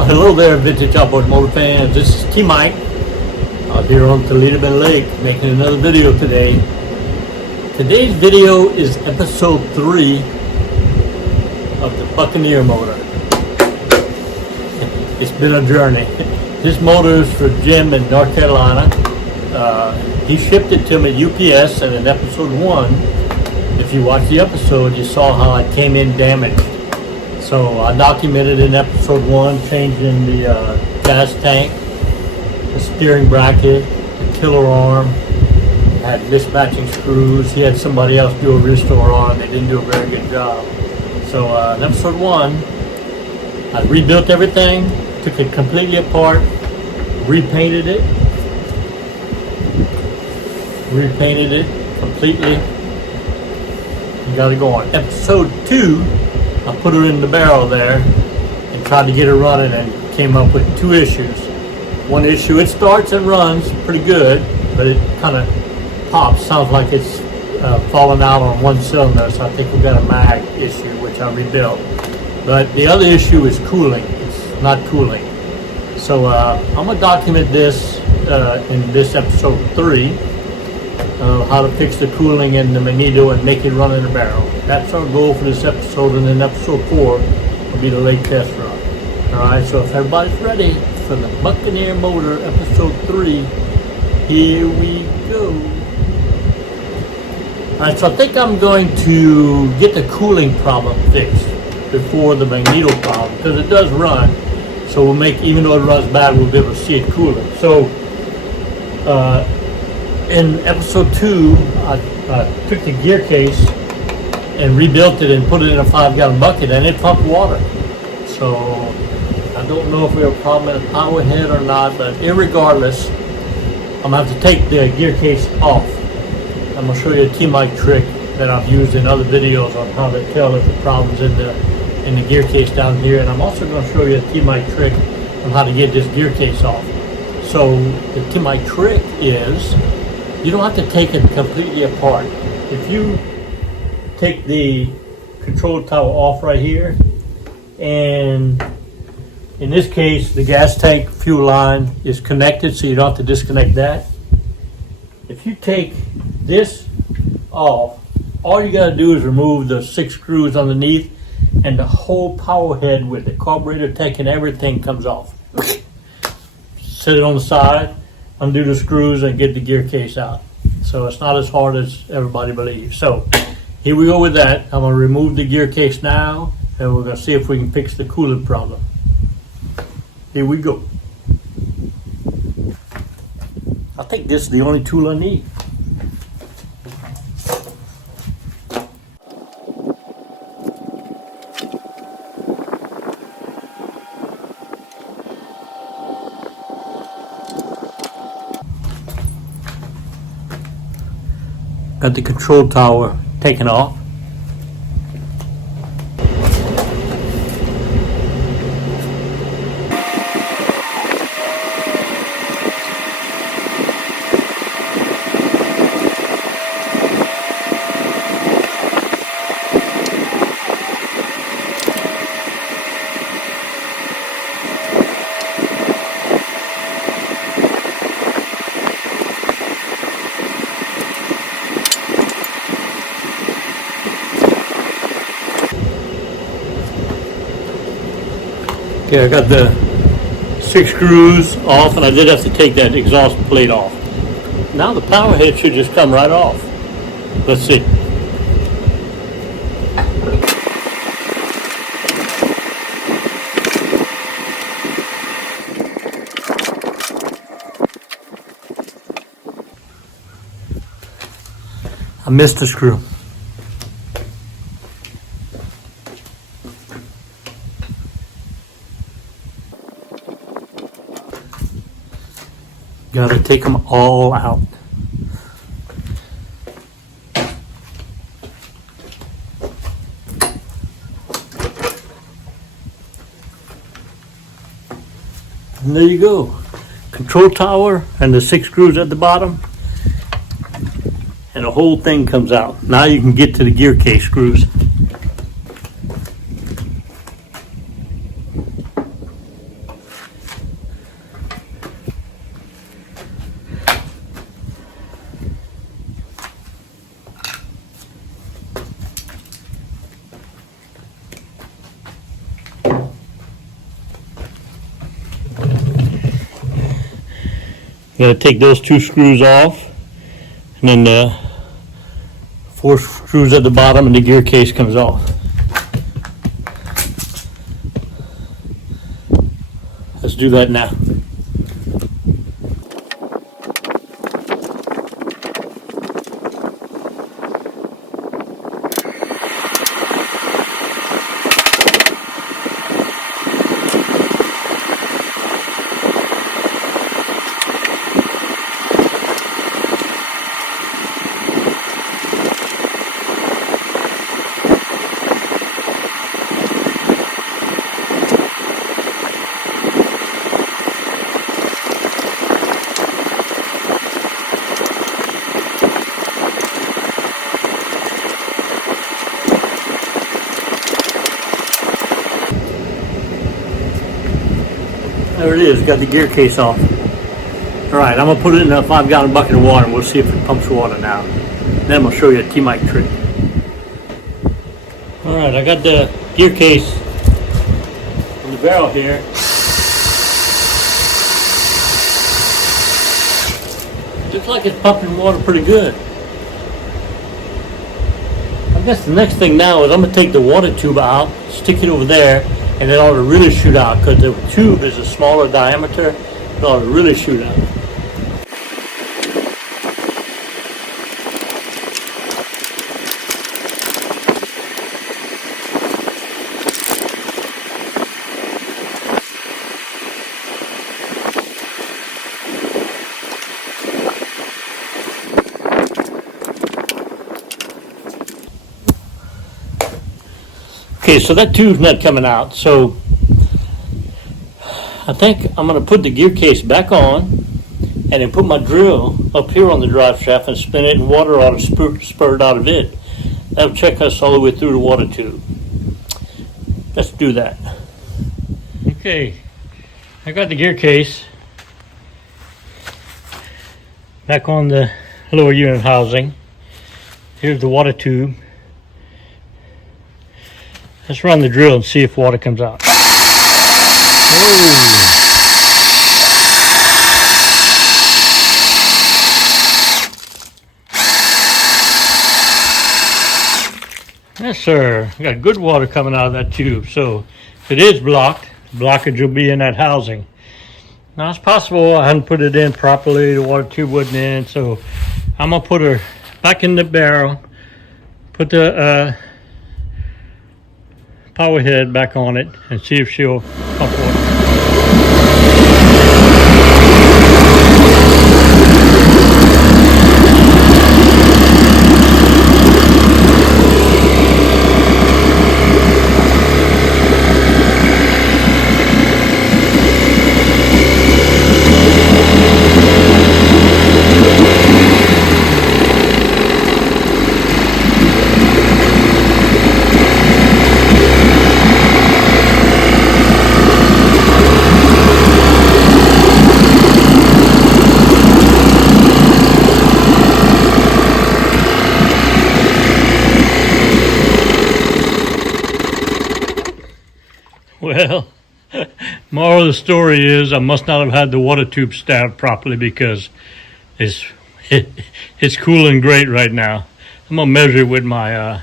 Well, hello there, vintage outboard motor fans. This is T-Mike out here on Toledo Bend Lake making another video today. Today's video is episode 3 of the Buccaneer motor. It's been a journey. This motor is for Jim in North Carolina. He shipped it to me at UPS, and in episode 1, if you watched the episode, you saw how it came in damaged. So I documented in episode 1 changing the gas tank, the steering bracket, the tiller arm, had mismatching screws. He had somebody else do a restore on. They didn't do a very good job. So in episode 1, I rebuilt everything, took it completely apart, repainted it completely, and got it going. Episode 2, I put her in the barrel there and tried to get her running and came up with 2 issues. One issue, it starts and runs pretty good, but it kind of pops, sounds like it's falling out on one cylinder, so I think we got a mag issue, which I rebuilt. But the other issue is cooling. It's not cooling. So I'm going to document this in this episode 3, how to fix the cooling in the Magneto and make it run in the barrel. That's our goal for this episode, and then episode 4 will be the lake test run. Alright, so if everybody's ready for the Buccaneer motor episode 3, here we go. Alright, so I think I'm going to get the cooling problem fixed before the Magneto problem, because it does run. So we'll make, even though it runs bad, we'll be able to see it cooling. So in episode 2, I took the gear case and rebuilt it and put it in a 5-gallon bucket, and it pumped water. So I don't know if we have a problem in the power head or not, but irregardless, I'm going to have to take the gear case off. I'm going to show you a T-Mike trick that I've used in other videos on how to tell if the problem's in the gear case down here, and I'm also going to show you a T-Mike trick on how to get this gear case off. So the T-Mike trick is, you don't have to take it completely apart. If you take the control tower off right here, and in this case the gas tank fuel line is connected, so you don't have to disconnect that. If you take this off, all you got to do is remove the 6 screws underneath, and the whole power head with the carburetor tank and everything comes off. Set it on the side, undo the screws, and get the gear case out. So it's not as hard as everybody believes. So here we go with that. I'm going to remove the gear case now, and we're going to see if we can fix the cooling problem. Here we go. I think this is the only tool I need. Got the control tower taken off. Okay, I got the 6 screws off, and I did have to take that exhaust plate off. Now the power head should just come right off. Let's see. I missed a screw. Gotta take them all out. And there you go. Control tower and the 6 screws at the bottom. And the whole thing comes out. Now you can get to the gear case screws. going to take those 2 screws off, and then the 4 screws at the bottom, and the gear case comes off. Let's do that now. There it is, got the gear case off. All right, I'm gonna put it in a 5-gallon bucket of water and we'll see if it pumps water now. Then I'm gonna show you a T-mic trick. All right, I got the gear case on the barrel here. Looks like it's pumping water pretty good. I guess the next thing now is I'm gonna take the water tube out, stick it over there, and it ought to really shoot out because the tube is a smaller diameter. It ought to really shoot out. Okay, so that tube's not coming out, so I think I'm going to put the gear case back on and then put my drill up here on the drive shaft and spin it, and water ought to spurt out of it. That'll check us all the way through the water tube. Let's do that. Okay, I got the gear case back on the lower unit housing. Here's the water tube. Let's run the drill and see if water comes out. Whoa. Yes, sir. We got good water coming out of that tube. So if it is blocked, the blockage will be in that housing. Now it's possible I hadn't put it in properly. The water tube wasn't in. So I'm going to put her back in the barrel, put the power head back on it, and see if she'll pump water. Well, moral of the story is I must not have had the water tube stabbed properly because it's cooling great right now. I'm gonna measure it with my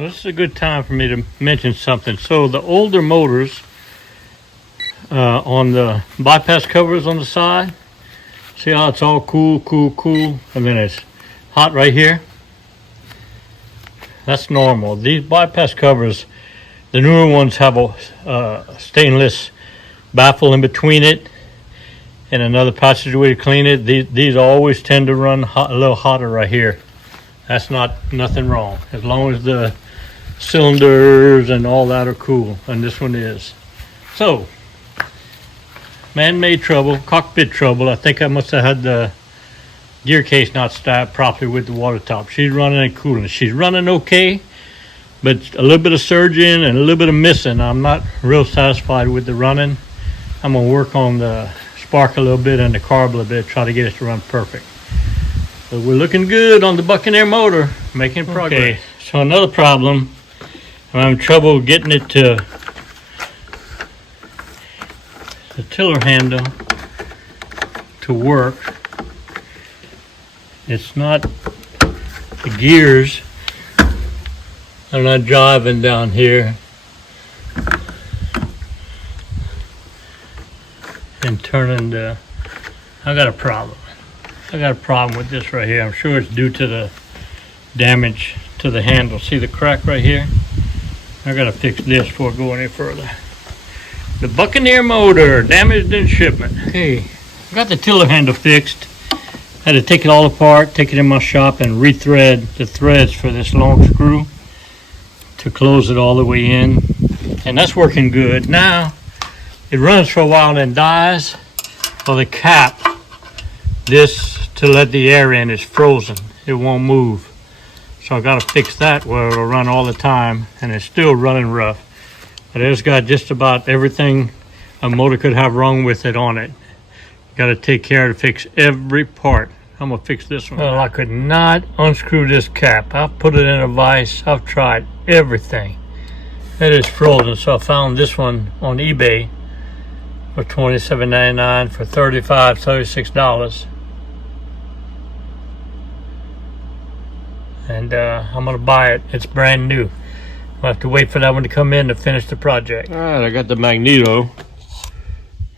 This is a good time for me to mention something. So the older motors on the bypass covers on the side, see how it's all cool, and then it's hot right here? That's normal. These bypass covers, the newer ones have a stainless baffle in between it and another passageway to clean it. These always tend to run hot, a little hotter right here. That's nothing wrong. As long as the cylinders and all that are cool, and this one is. So, man-made trouble, cockpit trouble. I think I must have had the gear case not strapped properly with the water top. She's running and cooling. She's running okay, but a little bit of surging and a little bit of missing. I'm not real satisfied with the running. I'm gonna work on the spark a little bit and the carb a little bit, try to get it to run perfect. But we're looking good on the Buccaneer motor, making progress. Okay, so another problem, I'm having trouble getting it to the tiller handle to work. It's not, the gears are not jiving down here and turning the, I got a problem with this right here. I'm sure it's due to the damage to the handle. See the crack right here? I gotta fix this before I go any further. The Buccaneer motor, damaged in shipment. Okay, I got the tiller handle fixed. Had to take it all apart, take it in my shop and rethread the threads for this long screw to close it all the way in. And that's working good. Now, it runs for a while and then dies. Well, the cap, this to let the air in, is frozen. It won't move. So I gotta fix that where it'll run all the time, and it's still running rough. But it's got just about everything a motor could have wrong with it on it. Gotta take care to fix every part. I'm gonna fix this one. Well, I could not unscrew this cap. I've put it in a vise. I've tried everything. It is frozen, so I found this one on eBay for $27.99 for $36. And I'm gonna buy it. It's brand new. I'll have to wait for that one to come in to finish the project. All right, I got the Magneto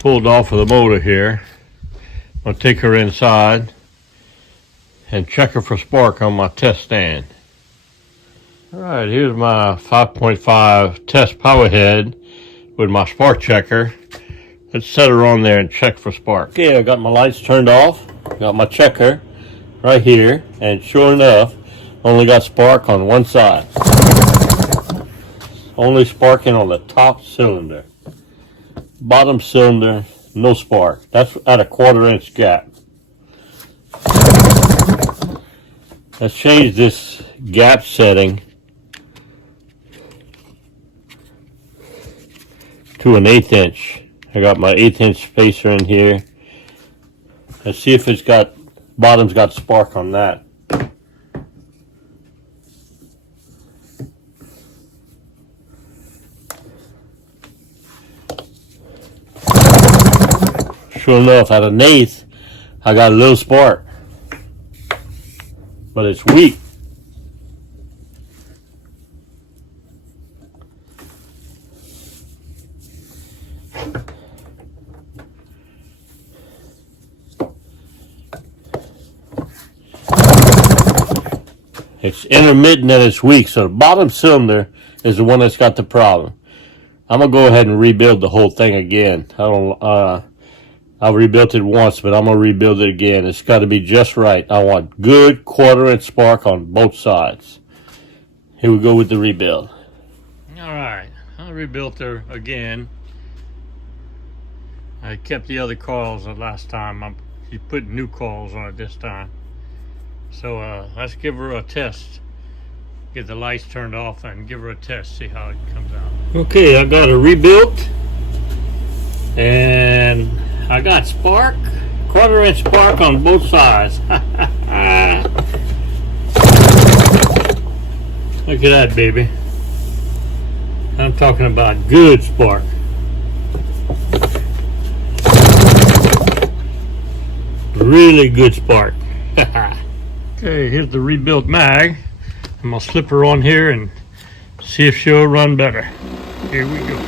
pulled off of the motor here. I'll take her inside and check her for spark on my test stand. All right, here's my 5.5 test power head with my spark checker. Let's set her on there and check for spark. Okay, I got my lights turned off, got my checker right here, and sure enough, only got spark on one side. Only sparking on the top cylinder. Bottom cylinder, no spark. That's at a 1/4 inch gap. Let's change this gap setting to an 1/8 inch. I got my 1/8 inch spacer in here. Let's see if it's got, bottom's got spark on that. Sure enough, at 1/8, I got a little spark, but it's weak. It's intermittent and it's weak, so the bottom cylinder is the one that's got the problem. I'm gonna go ahead and rebuild the whole thing again. I rebuilt it once, but I'm gonna rebuild it again. It's got to be just right. I want good 1/4 inch spark on both sides. Here we go with the rebuild. All right, I rebuilt her again. I kept the other coils the last time. I'm putting new coils on it this time. So let's give her a test. Get the lights turned off and give her a test, see how it comes out. Okay, I got her rebuilt. And I got spark, 1/4 inch spark on both sides. Look at that, baby. I'm talking about good spark. Really good spark. Okay, here's the rebuilt mag. I'm gonna slip her on here and see if she'll run better. Here we go.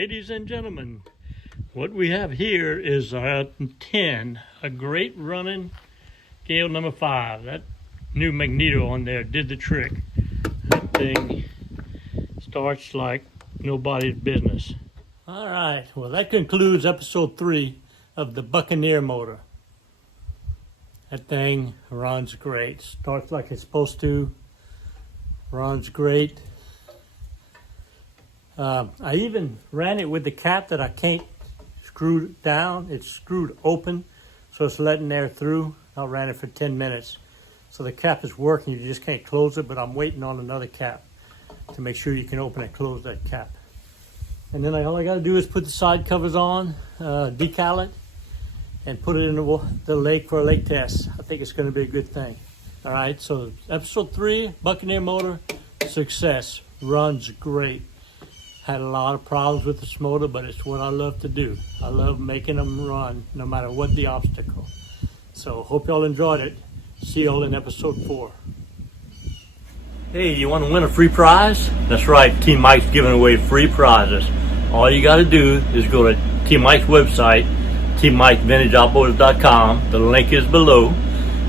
Ladies and gentlemen, what we have here is a 10, a great running Gale number 5. That new Magneto on there did the trick. That thing starts like nobody's business. All right, well that concludes episode 3 of the Buccaneer motor. That thing runs great. Starts like it's supposed to. Runs great. I even ran it with the cap that I can't screw down. It's screwed open, so it's letting air through. I ran it for 10 minutes. So the cap is working, you just can't close it, but I'm waiting on another cap to make sure you can open and close that cap. And then all I gotta do is put the side covers on, decal it, and put it in the lake for a lake test. I think it's gonna be a good thing. All right, so episode 3, Buccaneer motor, success, runs great. Had a lot of problems with this motor, but it's what I love to do. I love making them run no matter what the obstacle. So hope y'all enjoyed it. See y'all in episode 4. Hey, you want to win a free prize? That's right, Team Mike's giving away free prizes. All you got to do is go to Team Mike's website, teammikesvintageoutboards.com. The link is below,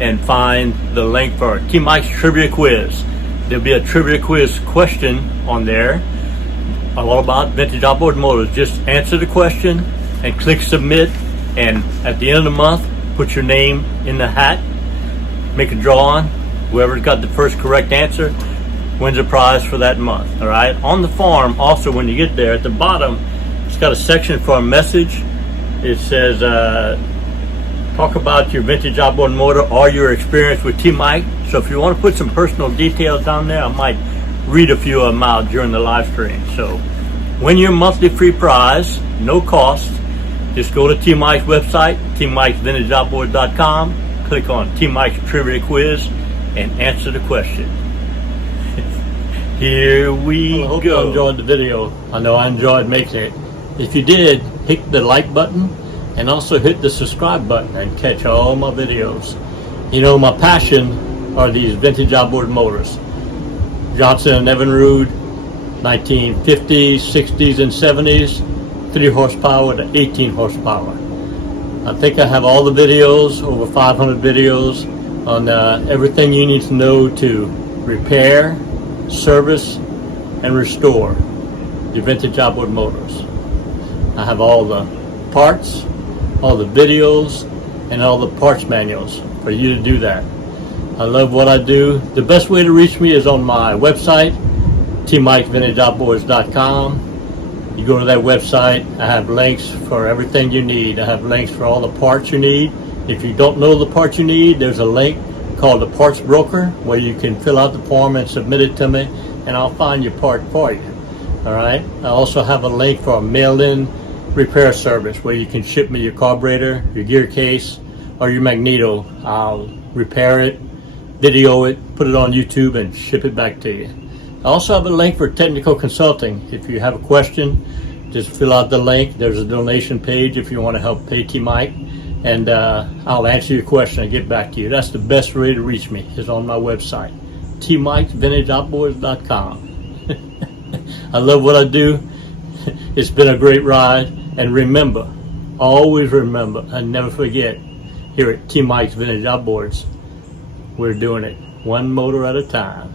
and find the link for Team Mike's trivia quiz. There'll be a trivia quiz question on there, all about vintage outboard motors. Just answer the question and click submit, and at the end of the month, put your name in the hat, make a drawing. Whoever's got the first correct answer wins a prize for that month. All right. On the form, also, when you get there, at the bottom, it's got a section for a message. It says, talk about your vintage outboard motor or your experience with Team Mike. So if you want to put some personal details down there, I might read a few of them out during the live stream. So win your monthly free prize, no cost. Just go to Team Mike's website, teammikesvintageoutboard.com, click on Team Mike's trivia quiz, and answer the question. Here we go. I hope you enjoyed the video. I know I enjoyed making it. If you did, hit the like button and also hit the subscribe button and catch all my videos. You know, my passion are these vintage outboard motors. Johnson & Evinrude, 1950s, 60s, and 70s, 3 horsepower to 18 horsepower. I think I have all the videos, over 500 videos, on everything you need to know to repair, service, and restore your vintage outboard motors. I have all the parts, all the videos, and all the parts manuals for you to do that. I love what I do. The best way to reach me is on my website, teammikesvintageoutboards.com. You go to that website, I have links for everything you need. I have links for all the parts you need. If you don't know the parts you need, there's a link called the Parts Broker where you can fill out the form and submit it to me, and I'll find your part for you. All right. I also have a link for a mail-in repair service where you can ship me your carburetor, your gear case, or your Magneto. I'll repair it, video it, put it on YouTube, and ship it back to you. I also have a link for technical consulting. If you have a question, just fill out the link. There's a donation page if you want to help pay Team Mike, and I'll answer your question and get back to you. That's the best way to reach me, is on my website, teammikesvintageoutboards.com. I love what I do. It's been a great ride, and remember, always remember, and never forget, here at Team Mike's Vintage Outboards, we're doing it one motor at a time.